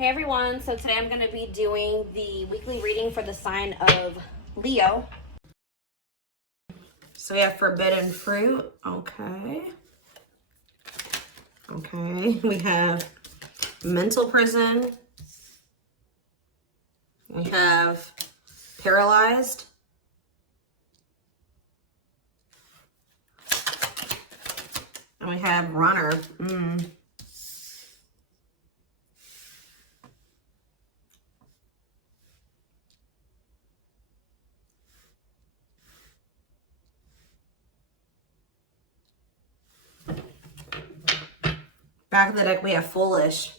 Hey everyone, so today I'm going to be doing the weekly reading for the sign of Leo. So we have forbidden fruit. Okay. We have mental prison. We have paralyzed. And we have runner. Back of the deck, we have foolish.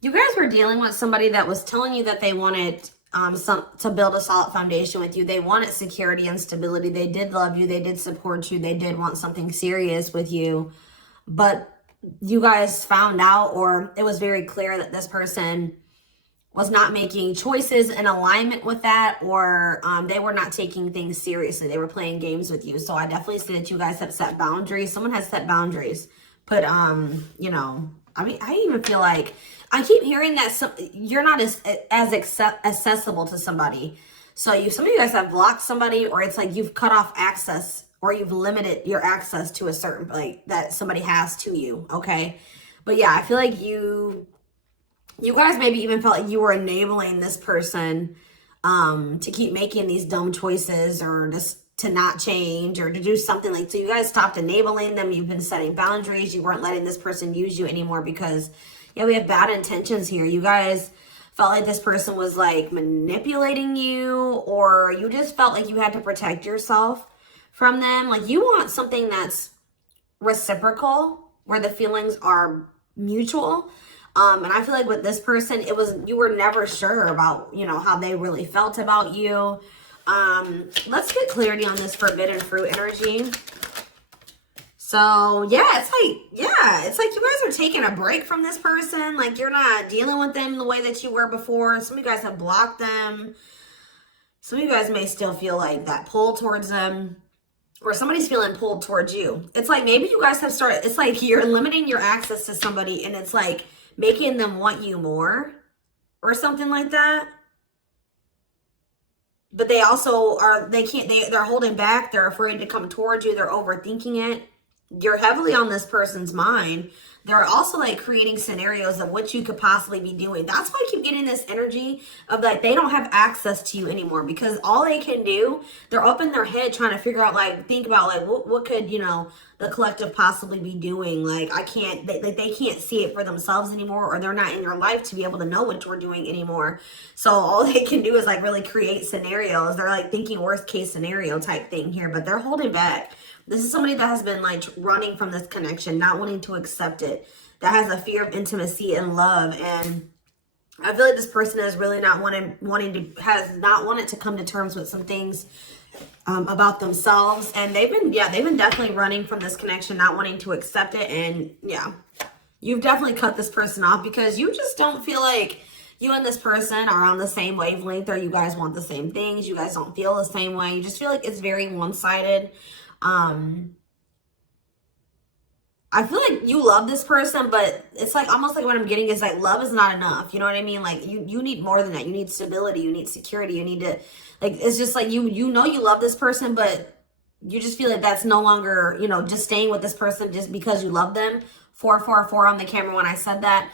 You guys were dealing with somebody that was telling you that they wanted to build a solid foundation with you. They wanted security and stability. They did love you. They did support you. They did want something serious with you. But you guys found out, or it was very clear that this person was not making choices in alignment with that, or they were not taking things seriously. They were playing games with you. So I definitely see that you guys have set boundaries. Someone has set boundaries. But, you know, I mean, I even feel like I keep hearing that you're not as accessible to somebody. So some of you guys have blocked somebody, or it's like you've cut off access, or you've limited your access to a certain, like, that somebody has to you, okay? But yeah, I feel like you guys maybe even felt like you were enabling this person to keep making these dumb choices, or just to not change, or to do something like, so you guys stopped enabling them. You've been setting boundaries. You weren't letting this person use you anymore because, yeah, we have bad intentions here. You guys felt like this person was like manipulating you, or you just felt like you had to protect yourself from them. Like you want something that's reciprocal, where the feelings are mutual. And I feel like with this person, you were never sure about, you know, how they really felt about you. Let's get clarity on this forbidden fruit energy. So yeah, it's like you guys are taking a break from this person. Like you're not dealing with them the way that you were before. Some of you guys have blocked them. Some of you guys may still feel like that pull towards them, or somebody's feeling pulled towards you. It's like maybe you guys have started, it's like you're limiting your access to somebody, and it's like making them want you more or something like that. But they also are, they're holding back. They're afraid to come towards you. They're overthinking it. You're heavily on this person's mind. They're also like creating scenarios of what you could possibly be doing. That's why I keep getting this energy of like they don't have access to you anymore, because all they can do, they're up in their head trying to figure out, like, think about like what could, you know, the collective possibly be doing. Like they can't see it for themselves anymore, or they're not in your life to be able to know what you're doing anymore. So all they can do is like really create scenarios. They're like thinking worst case scenario type thing here, but they're holding back. This is somebody that has been like running from this connection, not wanting to accept it, that has a fear of intimacy and love. And I feel like this person is really not has not wanted to come to terms with some things about themselves. And they've been definitely running from this connection, not wanting to accept it. And yeah, you've definitely cut this person off because you just don't feel like you and this person are on the same wavelength, or you guys want the same things. You guys don't feel the same way. You just feel like it's very one-sided. I feel like you love this person, but it's like almost like what I'm getting is like love is not enough. You know what I mean? Like you need more than that. You need stability. You need security. You need to, like, it's just like you know you love this person, but you just feel like that's no longer, you know, just staying with this person just because you love them. 444 on the camera when I said that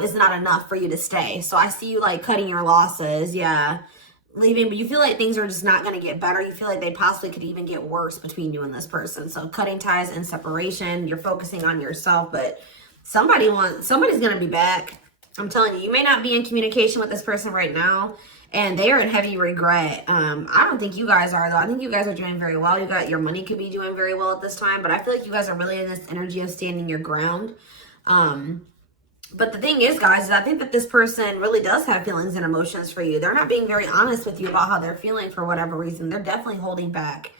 is not enough for you to stay. So I see you like cutting your losses. Yeah. Leaving, but you feel like things are just not going to get better. You feel like they possibly could even get worse between you and this person. So cutting ties and separation, you're focusing on yourself, but somebody's going to be back. I'm telling you, you may not be in communication with this person right now, and they are in heavy regret. I don't think you guys are, though. I think you guys are doing very well. Your money could be doing very well at this time, but I feel like you guys are really in this energy of standing your ground. But the thing is, guys, is I think that this person really does have feelings and emotions for you. They're not being very honest with you about how they're feeling for whatever reason. They're definitely holding back.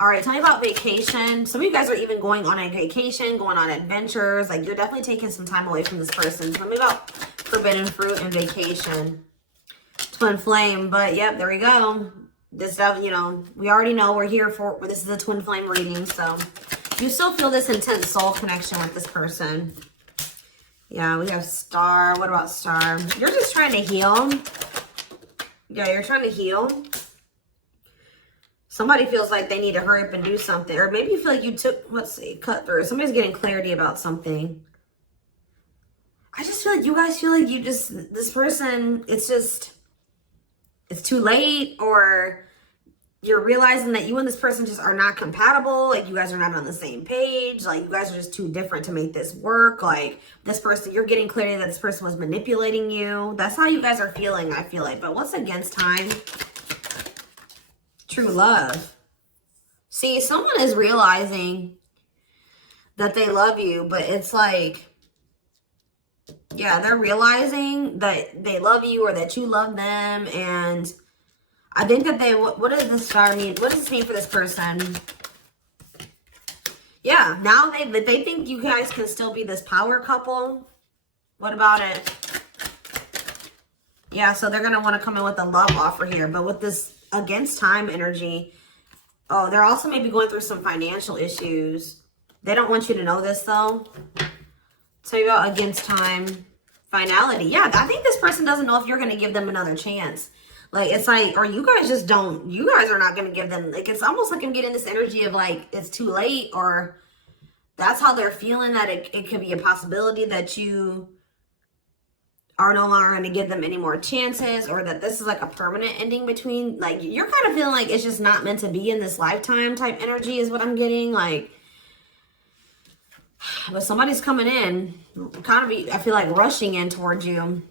All right, tell me about vacation. Some of you guys are even going on a vacation, going on adventures. Like, you're definitely taking some time away from this person. Tell me about forbidden fruit and vacation. Twin flame, but yep, there we go. This stuff, you know, we already know we're here for, this is a twin flame reading, so you still feel this intense soul connection with this person. Yeah, we have Star. What about Star? You're just trying to heal. Yeah, you're trying to heal. Somebody feels like they need to hurry up and do something. Or maybe you feel like you took, let's see, cut through. Somebody's getting clarity about something. I just feel like you guys feel like you just, this person, it's just, it's too late, or you're realizing that you and this person just are not compatible. Like, you guys are not on the same page. Like, you guys are just too different to make this work. Like, this person, you're getting clarity that this person was manipulating you. That's how you guys are feeling, I feel like. But what's against time? True love. See, someone is realizing that they love you, but it's like, yeah, they're realizing that they love you or that you love them. And I think that they, what does this star mean? What does this mean for this person? Yeah, now they think you guys can still be this power couple. What about it? Yeah, so they're going to want to come in with a love offer here. But with this against time energy, oh, they're also maybe going through some financial issues. They don't want you to know this, though. Tell you about against time, finality. Yeah, I think this person doesn't know if you're going to give them another chance. Like, it's like, or you guys just don't, you guys are not going to give them, like, it's almost like I'm getting this energy of like, it's too late, or that's how they're feeling, that it could be a possibility that you are no longer going to give them any more chances, or that this is like a permanent ending between, like, you're kind of feeling like it's just not meant to be in this lifetime type energy is what I'm getting. Like, but somebody's coming in, kind of, I feel like rushing in towards you,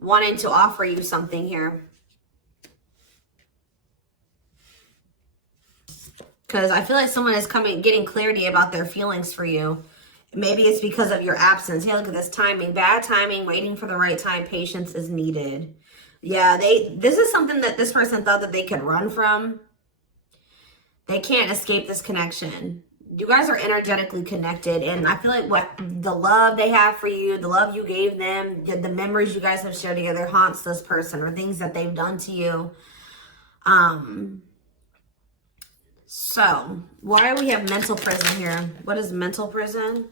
wanting to offer you something here. Because I feel like someone is getting clarity about their feelings for you. Maybe it's because of your absence. Yeah, look at this timing. Bad timing, waiting for the right time. Patience is needed. Yeah, this is something that this person thought that they could run from. They can't escape this connection. You guys are energetically connected. And I feel like what the love they have for you, the love you gave them, the memories you guys have shared together haunts this person, or things that they've done to you. So, why do we have mental prison here? What is mental prison?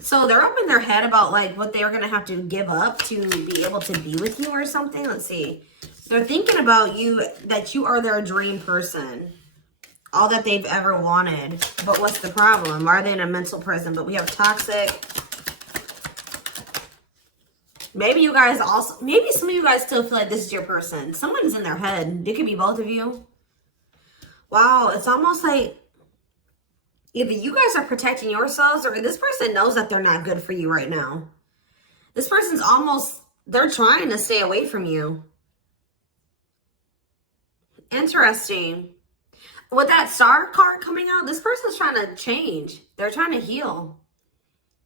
So, they're up in their head about, like, what they're going to have to give up to be able to be with you or something. Let's see. They're thinking about you, that you are their dream person. All that they've ever wanted. But what's the problem? Why are they in a mental prison? But we have toxic. Maybe you guys also, maybe some of you guys still feel like this is your person. Someone's in their head. It could be both of you. Wow, it's almost like either you guys are protecting yourselves, or this person knows that they're not good for you right now. This person's almost, they're trying to stay away from you. Interesting. With that star card coming out, this person's trying to change. They're trying to heal.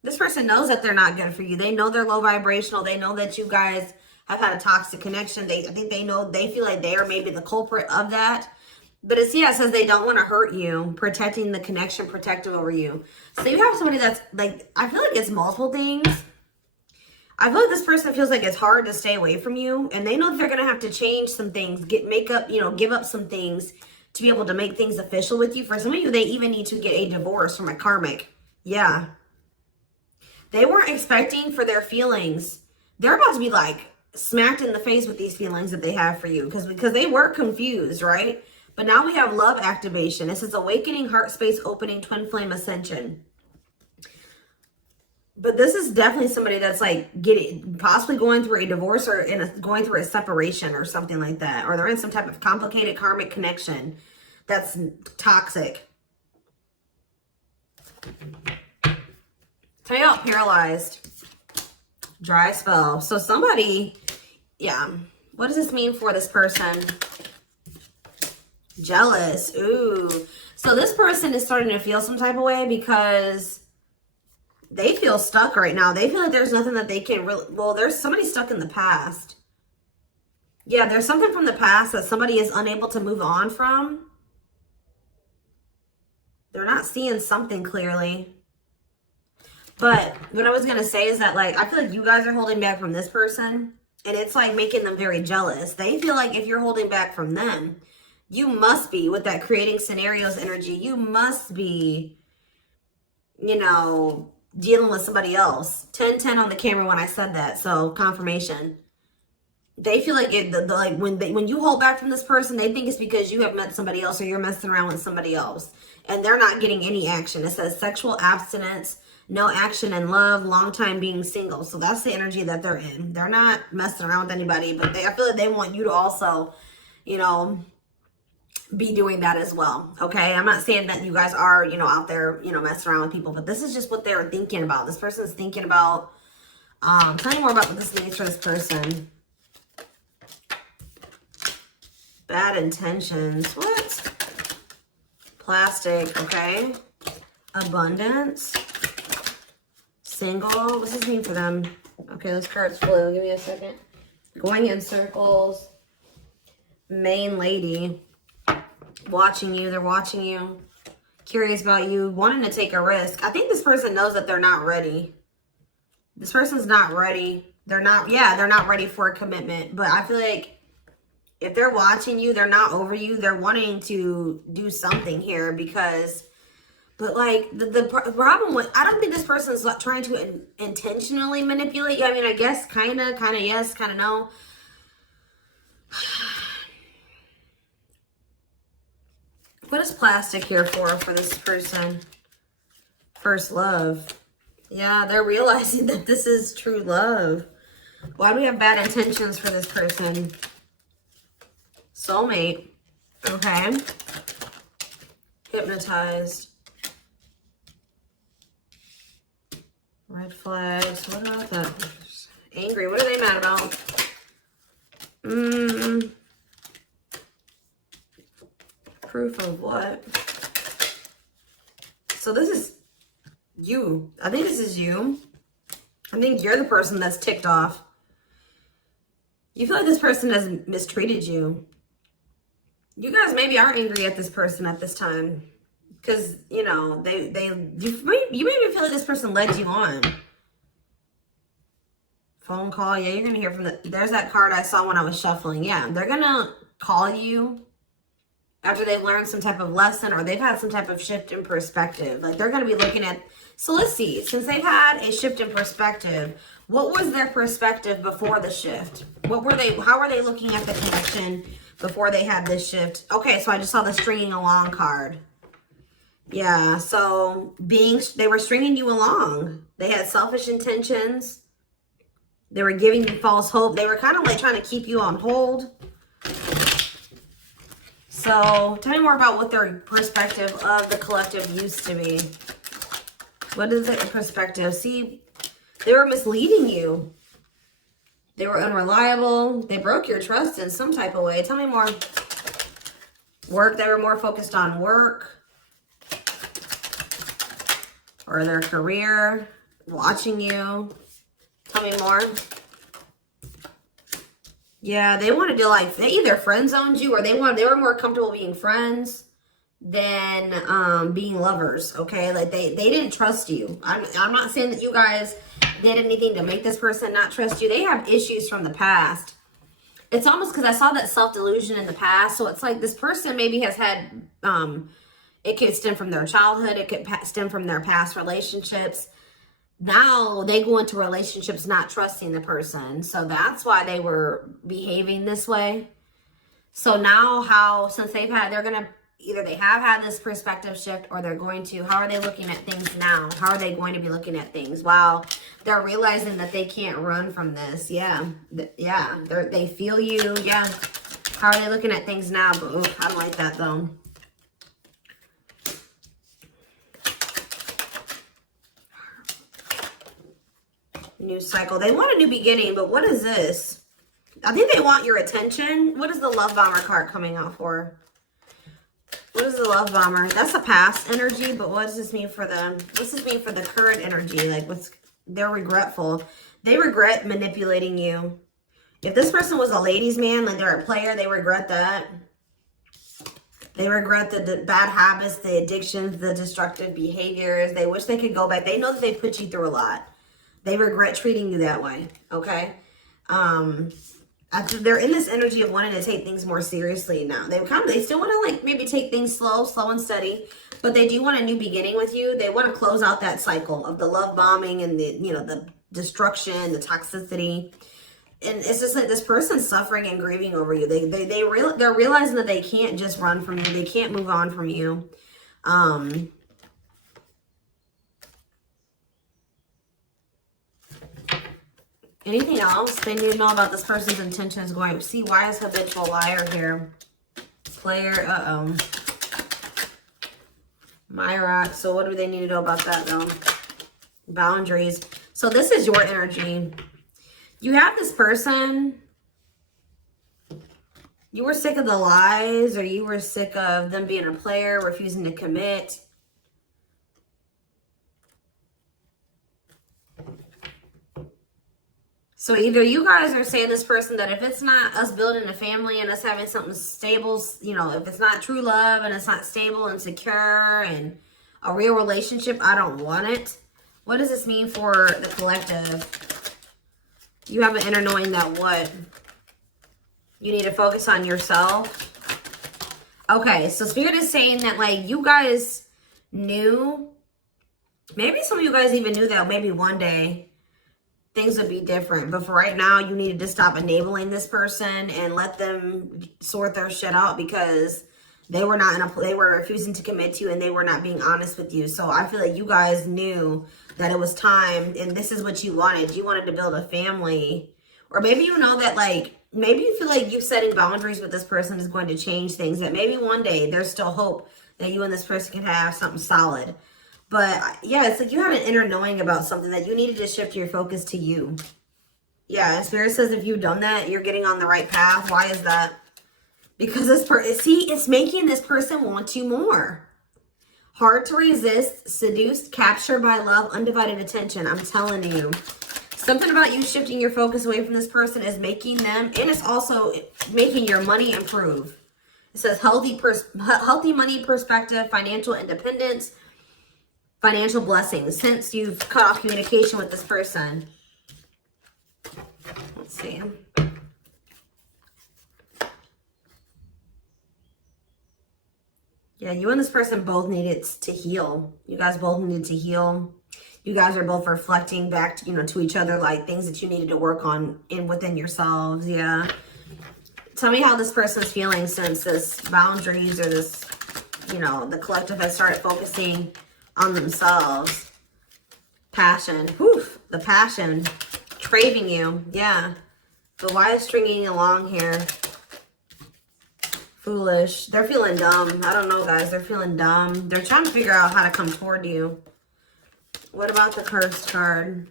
This person knows that they're not good for you. They know they're low vibrational. They know that you guys have had a toxic connection. I think they know, they feel like they are maybe the culprit of that. But it's, yeah, it says they don't want to hurt you, protecting the connection, protective over you. So you have somebody that's like, I feel like it's multiple things. I feel like this person feels like it's hard to stay away from you, and they know that they're going to have to change some things, give up some things to be able to make things official with you. For some of you, they even need to get a divorce from a karmic. Yeah. They weren't expecting for their feelings. They're about to be like smacked in the face with these feelings that they have for you, because they were confused, right? But now we have love activation. This is awakening, heart space opening, twin flame ascension. But this is definitely somebody that's like possibly going through a divorce, or going through a separation or something like that. Or they're in some type of complicated karmic connection that's toxic. Tell you about paralyzed. Dry spell. So somebody, yeah. What does this mean for this person? Jealous. Ooh. So this person is starting to feel some type of way because they feel stuck right now. They feel like there's nothing that they can really, well, there's somebody stuck in the past. Yeah, there's something from the past that somebody is unable to move on from. They're not seeing something clearly. But what I was going to say is that, like, I feel like you guys are holding back from this person, and it's like making them very jealous. They feel like if you're holding back from them, You must be, with that creating scenarios energy, you must be, you know, dealing with somebody else. 10-10 on the camera when I said that, so confirmation. They feel like like when you hold back from this person, they think it's because you have met somebody else or you're messing around with somebody else. And they're not getting any action. It says sexual abstinence, no action in love, long time being single. So that's the energy that they're in. They're not messing around with anybody, but I feel like they want you to also, you know, be doing that as well. Okay, I'm not saying that you guys are, you know, out there, you know, messing around with people, but this is just what they're thinking about. This person's thinking about. Tell me more about what this means for this person. Bad intentions. What? Plastic. Okay. Abundance. Single. What's this mean for them? Okay, this card's blue. Give me a second. Going in circles. Main lady. Watching you. They're watching you. Curious about you. Wanting to take a risk. I think this person knows that they're not ready. This person's not ready. They're not, yeah, they're not ready for a commitment. But I feel like if they're watching you, they're not over you. They're wanting to do something here because, but like the problem with, I don't think this person's like trying to intentionally manipulate you. I mean, I guess kind of yes, kind of no. What is plastic here for this person? First love. Yeah, they're realizing that this is true love. Why do we have bad intentions for this person? Soulmate. Okay. Hypnotized. Red flags. What about that? Angry. What are they mad about? Proof of what? So this is you. I think this is you. I think you're the person that's ticked off. You feel like this person has mistreated you. You guys maybe are angry at this person at this time. Because, you know, you maybe feel like this person led you on. Phone call. Yeah, you're going to hear from there's that card I saw when I was shuffling. Yeah, they're going to call you after they've learned some type of lesson or they've had some type of shift in perspective. Like they're going to be looking at, so let's see, since they've had a shift in perspective, what was their perspective before the shift? How were they looking at the connection before they had this shift? Okay, so I just saw the stringing along card. Yeah, so they were stringing you along. They had selfish intentions. They were giving you false hope. They were kind of like trying to keep you on hold. So tell me more about what their perspective of the collective used to be. What is their perspective? See, they were misleading you. They were unreliable. They broke your trust in some type of way. Tell me more. Work. They were more focused on work or their career. Watching you. Tell me more. Yeah, they wanted to like, they either friend zoned you or they were more comfortable being friends than being lovers. Okay, like they didn't trust you. I'm not saying that you guys did anything to make this person not trust you. They have issues from the past. It's almost because I saw that self-delusion in the past. So it's like this person maybe has had, it could stem from their childhood. It could stem from their past relationships. Now they go into relationships not trusting the person. So that's why they were behaving this way. So now since they're going to, either they have had this perspective shift or they're going to, how are they looking at things now? How are they going to be looking at things? Wow. They're realizing that they can't run from this. Yeah. Yeah. They feel you. Yeah. How are they looking at things now? But I don't like that though. New cycle. They want a new beginning, but what is this? I think they want your attention. What is the love bomber card coming out for? What is the love bomber? That's a past energy, but what does this mean for them? What does this mean for the current energy? Like they're regretful. They regret manipulating you. If this person was a ladies' man, like they're a player, they regret that. They regret the bad habits, the addictions, the destructive behaviors. They wish they could go back. They know that they put you through a lot. They regret treating you that way, okay? I After they're in this energy of wanting to take things more seriously now. They still want to like maybe take things slow and steady, but they do want a new beginning with you. They want to close out that cycle of the love bombing and the, you know, the destruction, the toxicity. And it's just like this person's suffering and grieving over you. They're realizing that they can't just run from you. They can't move on from you. Anything else they need to know about this person's intentions going? See, why is habitual liar here? Player, Myra. So what do they need to know about that though? Boundaries. So this is your energy. You have this person. You were sick of the lies, or you were sick of them being a player, refusing to commit. So either you guys are saying this person that if it's not us building a family and us having something stable, you know, if it's not true love and it's not stable and secure and a real relationship, I don't want it. What does this mean for the collective? You have an inner knowing that what? You need to focus on yourself. Okay, so Spirit is saying that like you guys knew, maybe some of you guys even knew that maybe one day things would be different. But for right now, you needed to stop enabling this person and let them sort their shit out because they were not they were refusing to commit to you and they were not being honest with you. So I feel like you guys knew that it was time and this is what you wanted. You wanted to build a family. Or maybe you know that like, maybe you feel like you setting boundaries with this person is going to change things. That maybe one day there's still hope that you and this person can have something solid. But yeah, it's like you had an inner knowing about something that you needed to shift your focus to you. Yeah, Spirit says if you've done that, you're getting on the right path. Why is that? Because this person, see, it's making this person want you more. Hard to resist, seduced, captured by love, undivided attention. I'm telling you. Something about you shifting your focus away from this person is making them, and it's also making your money improve. It says healthy money perspective, financial independence, financial blessings since you've cut off communication with this person. Let's see. Yeah, you and this person both needed to heal. You guys both needed to heal. You guys are both reflecting back to, you know, to each other, like things that you needed to work on within yourselves. Yeah. Tell me how this person's feeling since this boundaries or this, you know, the collective has started focusing on themselves. Passion. Whew, the passion. Craving you. Yeah. But why is stringing along here? Foolish. They're feeling dumb. I don't know, guys. They're feeling dumb. They're trying to figure out how to come toward you. What about the cursed card?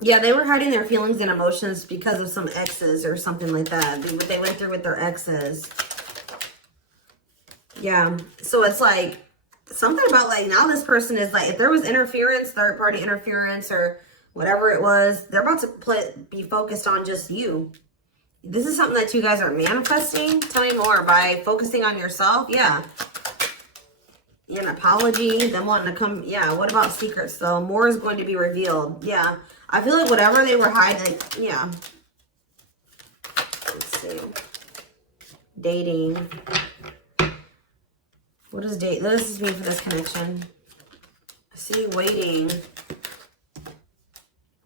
Yeah, they were hiding their feelings and emotions because of some exes or something like that. They went through with their exes. Yeah. So it's like something about like now this person is like, if there was interference, third party interference or whatever it was, they're about to be focused on just you. This is something that you guys are manifesting. Tell me more. By focusing on yourself. Yeah. An apology, them wanting to come. Yeah, what about secrets though? More is going to be revealed. Yeah, I feel like whatever they were hiding, yeah. Let's see. Dating. What does date? What does this mean for this connection? I see waiting.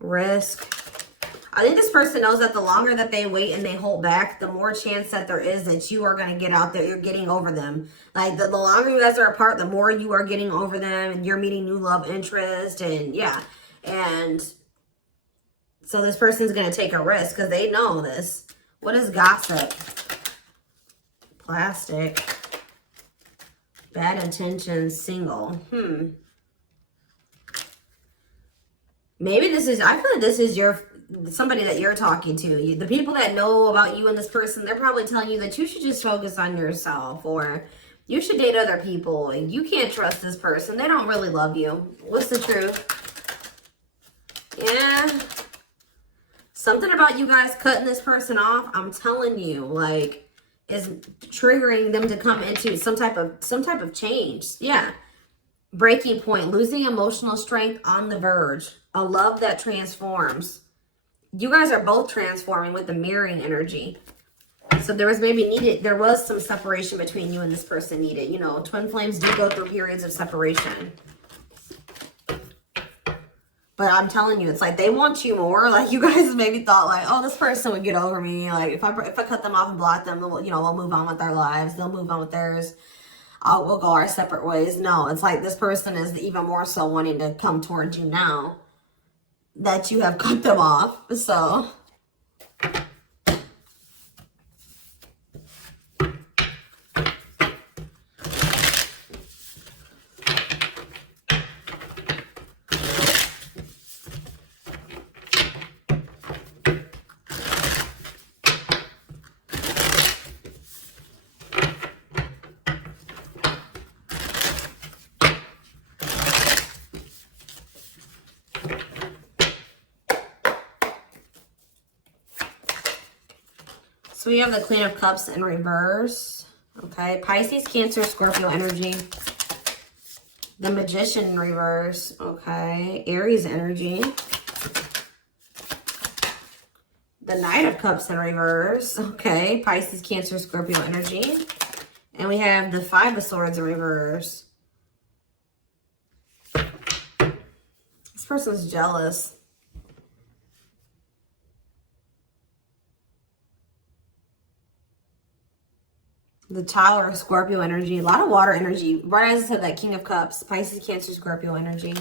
Risk. I think this person knows that the longer that they wait and they hold back, the more chance that there is that you are going to get out there. You're getting over them. Like the longer you guys are apart, the more you are getting over them and you're meeting new love interest. And yeah. And so this person's going to take a risk because they know this. What is gossip? Plastic. Bad intentions. Single. Maybe this is, I feel like this is somebody that you're talking to. The people that know about you and this person, they're probably telling you that you should just focus on yourself or you should date other people. You can't trust this person. They don't really love you. What's the truth? Yeah. Something about you guys cutting this person off, I'm telling you, like, is triggering them to come into some type of change. Yeah. Breaking point, losing emotional strength on the verge, a love that transforms. You guys are both transforming with the mirroring energy. So there was some separation between you and this person needed. You know, twin flames do go through periods of separation. But I'm telling you, it's like they want you more. Like you guys maybe thought like, oh, this person would get over me. Like if I cut them off and block them, you know, we'll move on with our lives. They'll move on with theirs. We'll go our separate ways. No, it's like this person is even more so wanting to come towards you now that you have cut them off. So So we have the Queen of Cups in reverse. Okay. Pisces, Cancer, Scorpio energy. The Magician in reverse. Okay. Aries energy. The Knight of Cups in reverse. Okay. Pisces, Cancer, Scorpio energy. And we have the Five of Swords in reverse. This person's jealous. The Tower of Scorpio energy. A lot of water energy. Right as I said, that King of Cups. Pisces, Cancer, Scorpio energy.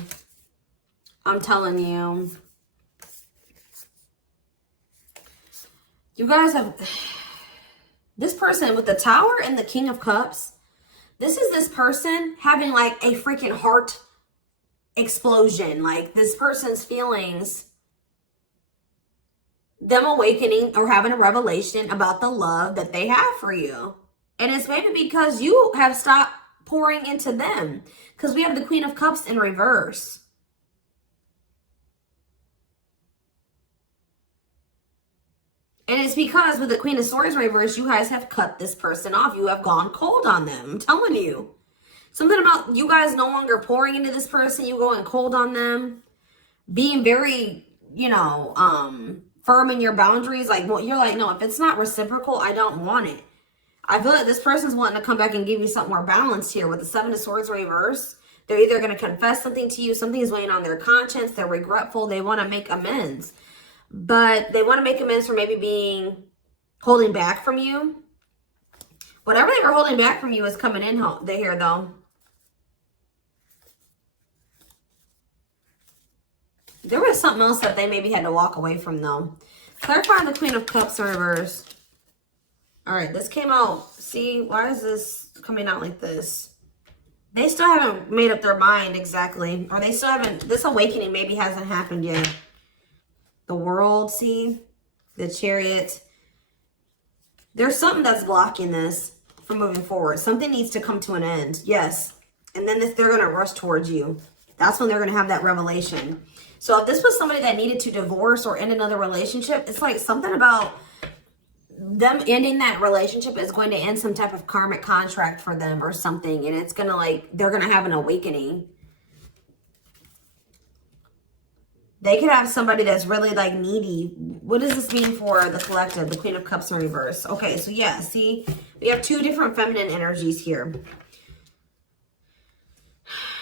I'm telling you. You guys have... This person with the Tower and the King of Cups. This is this person having like a freaking heart explosion. Like this person's feelings. Them awakening or having a revelation about the love that they have for you. And it's maybe because you have stopped pouring into them. Because we have the Queen of Cups in reverse. And it's because with the Queen of Swords in reverse, you guys have cut this person off. You have gone cold on them. I'm telling you. Something about you guys no longer pouring into this person. You going cold on them. Being very, you know, firm in your boundaries. Like, well, you're like, no, if it's not reciprocal, I don't want it. I feel like this person's wanting to come back and give you something more balanced here with the Seven of Swords reverse. They're either going to confess something to you, something is weighing on their conscience, they're regretful, they want to make amends. But they want to make amends for maybe holding back from you. Whatever they were holding back from you is coming in here though. There was something else that they maybe had to walk away from though. Clarifying the Queen of Cups in reverse. All right, this came out. See, why is this coming out like this? They still haven't made up their mind exactly. Or they still haven't, this awakening maybe hasn't happened yet. The World, see? The Chariot. There's something that's blocking this from moving forward. Something needs to come to an end. Yes. And then they're going to rush towards you. That's when they're going to have that revelation. So if this was somebody that needed to divorce or end another relationship, it's like something about them ending that relationship is going to end some type of karmic contract for them or something. And it's going to like, they're going to have an awakening. They could have somebody that's really like needy. What does this mean for the collective? The Queen of Cups in reverse. Okay, so yeah, see, we have two different feminine energies here.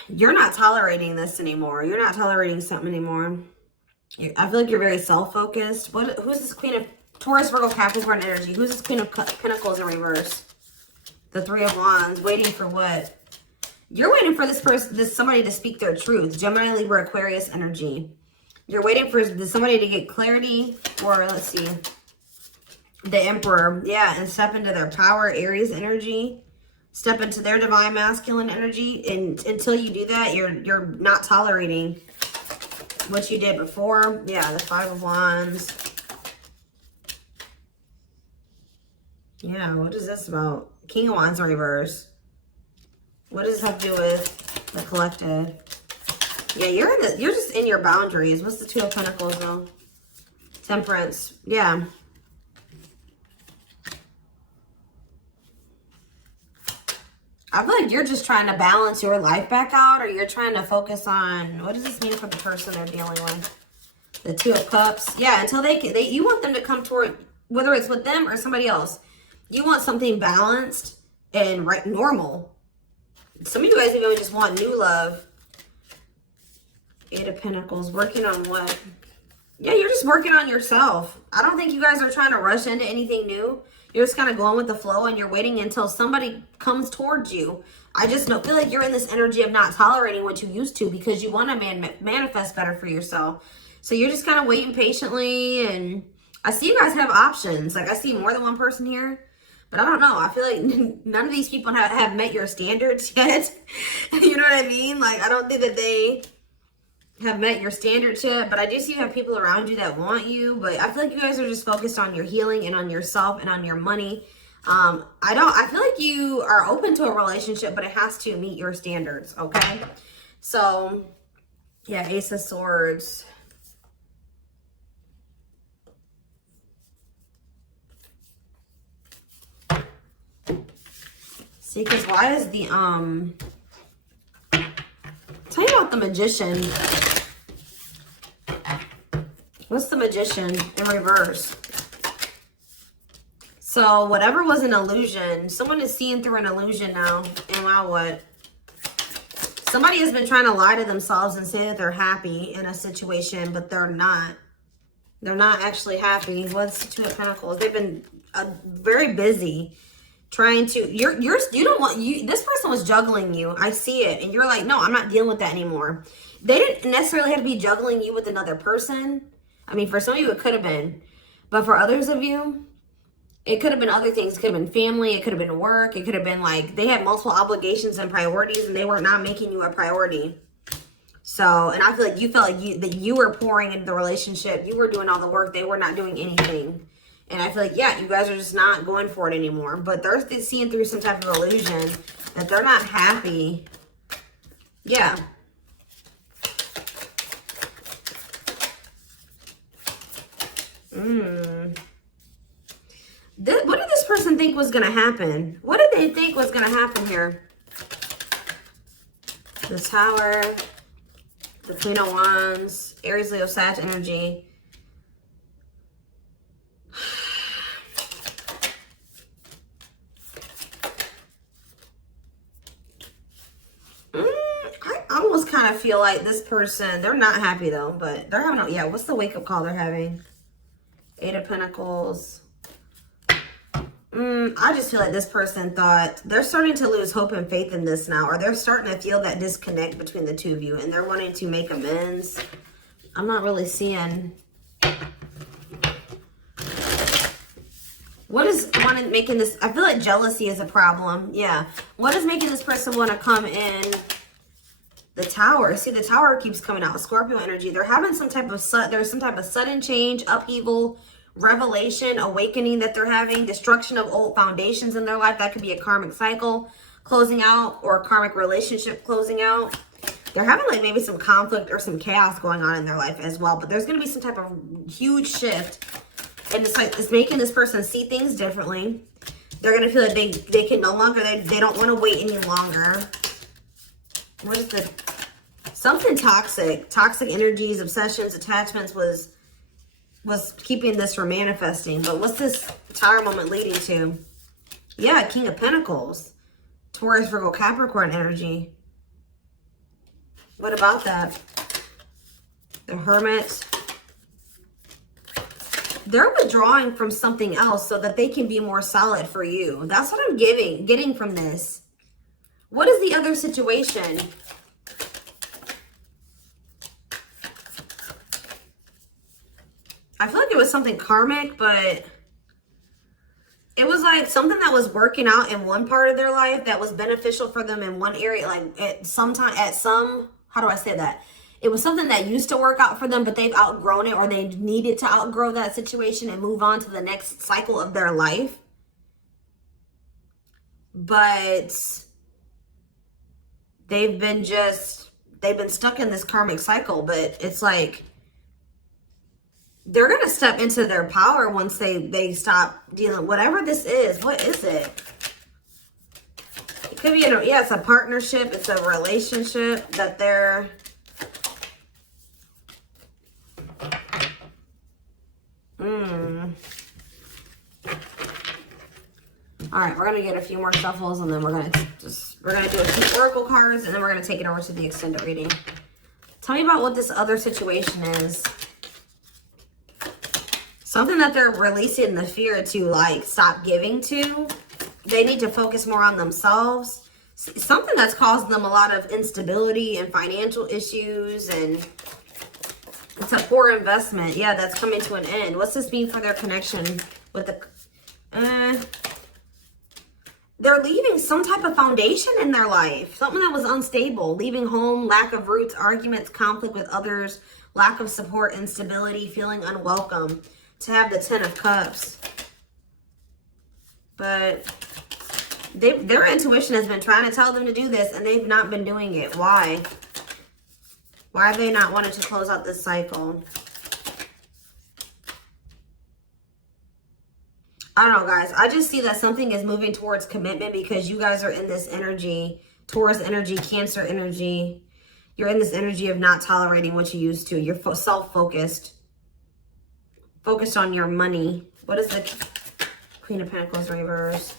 You're not tolerating this anymore. You're not tolerating something anymore. I feel like you're very self-focused. Who's this Queen of Taurus, Virgo, Capricorn energy? Who's this Queen of Pentacles in reverse? The Three of Wands. Waiting for what? You're waiting for somebody to speak their truth. Gemini, Libra, Aquarius energy. You're waiting for somebody to get clarity, or let's see, the Emperor. Yeah, and step into their power, Aries energy. Step into their divine masculine energy. And until you do that, you're not tolerating what you did before. Yeah, the Five of Wands. Yeah, what is this about? King of Wands in reverse. What does this have to do with the collective? Yeah, you're just in your boundaries. What's the Two of Pentacles though? Temperance. Yeah. I feel like you're just trying to balance your life back out, or you're trying to focus on, what does this mean for the person they're dealing with? The Two of Cups. Yeah, until you want them to come toward, whether it's with them or somebody else. You want something balanced and normal. Some of you guys even just want new love. Eight of Pentacles. Working on what? Yeah, you're just working on yourself. I don't think you guys are trying to rush into anything new. You're just kind of going with the flow and you're waiting until somebody comes towards you. I just feel like you're in this energy of not tolerating what you used to because you want to manifest better for yourself. So you're just kind of waiting patiently. And I see you guys have options. Like I see more than one person here. But I don't know. I feel like none of these people have met your standards yet. You know what I mean? Like I don't think that they have met your standards yet, but I do see you have people around you that want you, but I feel like you guys are just focused on your healing and on yourself and on your money. I feel like you are open to a relationship, but it has to meet your standards, okay? So, yeah, Ace of Swords. See, because why is the, tell me about the Magician. What's the Magician in reverse? So whatever was an illusion, someone is seeing through an illusion now. And now what? Somebody has been trying to lie to themselves and say that they're happy in a situation, but they're not. They're not actually happy. What's the Two of Pentacles? They've been very busy trying to, this person was juggling you. I see it. And you're like, no, I'm not dealing with that anymore. They didn't necessarily have to be juggling you with another person. I mean, for some of you, it could have been. But for others of you, it could have been other things. It could have been family. It could have been work. It could have been like they had multiple obligations and priorities and they were not making you a priority. So, and I feel like you felt like that you were pouring into the relationship. You were doing all the work. They were not doing anything. And I feel like, yeah, you guys are just not going for it anymore. But they're seeing through some type of illusion that they're not happy. Yeah. What did this person think was going to happen? What did they think was going to happen here? The Tower, the Queen of Wands, Aries, Leo, Sag energy. I almost kind of feel like this person, they're not happy though, but they're having, yeah, what's the wake-up call they're having? Eight of Pentacles. I just feel like this person thought they're starting to lose hope and faith in this now, or they're starting to feel that disconnect between the two of you and they're wanting to make amends. I'm not really seeing what is making this. I feel like jealousy is a problem. Yeah. What is making this person want to come in? The Tower. See, the Tower keeps coming out. Scorpio energy. They're having some type of there's some type of sudden change, upheaval, revelation, awakening that they're having, destruction of old foundations in their life. That could be a karmic cycle closing out or a karmic relationship closing out. They're having like maybe some conflict or some chaos going on in their life as well. But there's going to be some type of huge shift. And it's like, it's making this person see things differently. They're going to feel like they can no longer, they don't want to wait any longer. What is the, something toxic energies, obsessions, attachments was keeping this from manifesting. But what's this Tower moment leading to? Yeah, King of Pentacles. Taurus, Virgo, Capricorn energy. What about that? The Hermit. They're withdrawing from something else so that they can be more solid for you. That's what I'm getting from this. What is the other situation? I feel like it was something karmic, but it was like something that was working out in one part of their life that was beneficial for them in one area. Like how do I say that? It was something that used to work out for them, but they've outgrown it, or they needed to outgrow that situation and move on to the next cycle of their life. But they've been stuck in this karmic cycle. But it's like they're going to step into their power once they stop dealing, whatever this is. What is it? It could be, yeah, it's a partnership. It's a relationship that they're, All right, we're gonna get a few more shuffles, and then we're gonna do a few oracle cards, and then we're gonna take it over to the extended reading. Tell me about what this other situation is. Something that they're releasing the fear to, like, stop giving to. They need to focus more on themselves. Something that's causing them a lot of instability and financial issues, and it's a poor investment. Yeah, that's coming to an end. What's this mean for their connection with the... They're leaving some type of foundation in their life. Something that was unstable. Leaving home, lack of roots, arguments, conflict with others, lack of support, instability, feeling unwelcome. To have the 10 of Cups. But their intuition has been trying to tell them to do this, and they've not been doing it. Why? Why have they not wanted to close out this cycle? I don't know, guys. I just see that something is moving towards commitment because you guys are in this energy, Taurus energy, Cancer energy. You're in this energy of not tolerating what you used to. You're self-focused. Focused on your money. What is the Queen of Pentacles reverse?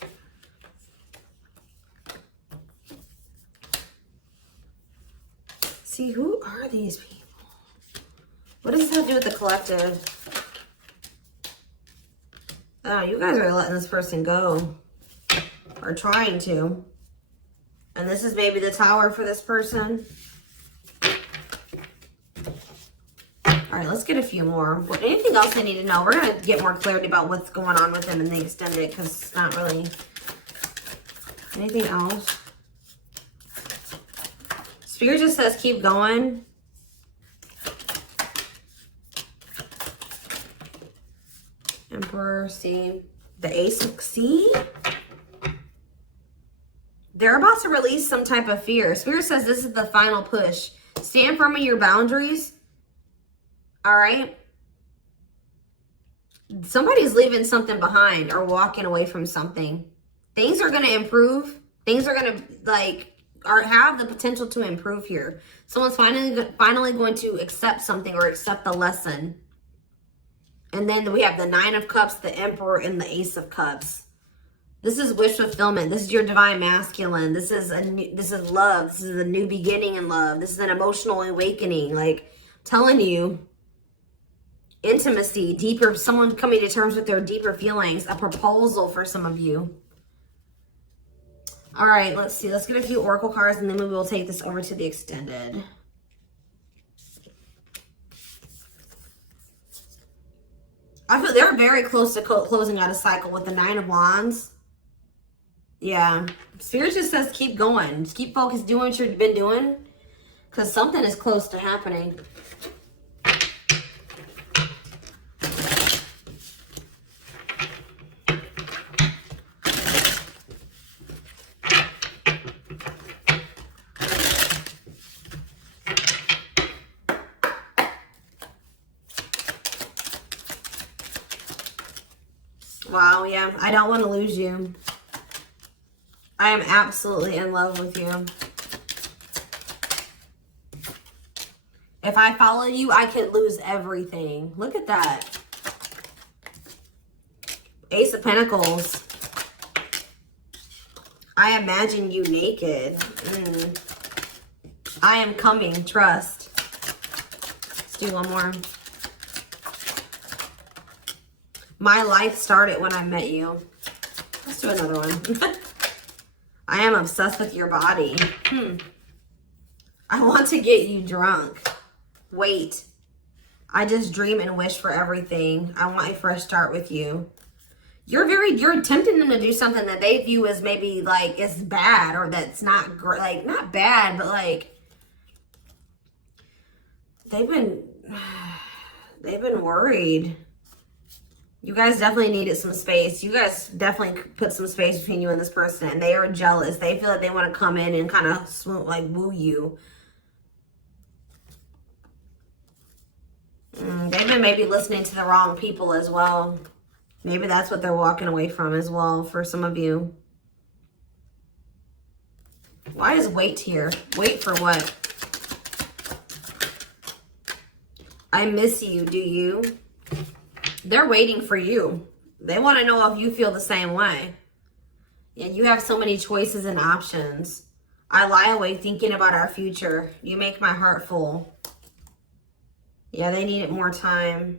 See, who are these people? What does this have to do with the collective? Oh, you guys are letting this person go. Or trying to. And this is maybe the Tower for this person. All right, let's get a few more. Anything else I need to know? We're going to get more clarity about what's going on with them in the extended because it's not really anything else. Spirit just says keep going. Emperor, see? The Ace of... See? They're about to release some type of fear. Spirit says this is the final push. Stand firm in your boundaries. All right. Somebody's leaving something behind or walking away from something. Things are going to improve. Things are going to have the potential to improve here. Someone's finally going to accept something or accept the lesson. And then we have the Nine of Cups, the Emperor, and the Ace of Cups. This is wish fulfillment. This is your divine masculine. This is love. This is a new beginning in love. This is an emotional awakening. Like, telling you, intimacy, deeper, someone coming to terms with their deeper feelings, a proposal for some of you. All right, let's see. Let's get a few oracle cards, and then we will take this over to the extended. I feel they're very close to closing out a cycle with the Nine of Wands. Yeah. Spirit just says keep going. Just keep focused, doing what you've been doing, because something is close to happening. Wow, yeah. I don't want to lose you. I am absolutely in love with you. If I follow you, I could lose everything. Look at that. Ace of Pentacles. I imagine you naked. I am coming. Trust. Let's do one more. My life started when I met you. Let's do another one. I am obsessed with your body. I want to get you drunk. Wait. I just dream and wish for everything. I want a fresh start with you. You're tempting them to do something that they view as maybe like it's bad, or that's not great. Like, not bad, but like they've been worried. You guys definitely needed some space. You guys definitely put some space between you and this person, and they are jealous. They feel like they want to come in and kind of swoon, like woo you. They've been maybe listening to the wrong people as well. Maybe that's what they're walking away from as well for some of you. Why is wait here? Wait for what? I miss you, do you? They're waiting for you. They want to know if you feel the same way. Yeah, you have so many choices and options. I lie awake thinking about our future. You make my heart full. Yeah, they needed more time.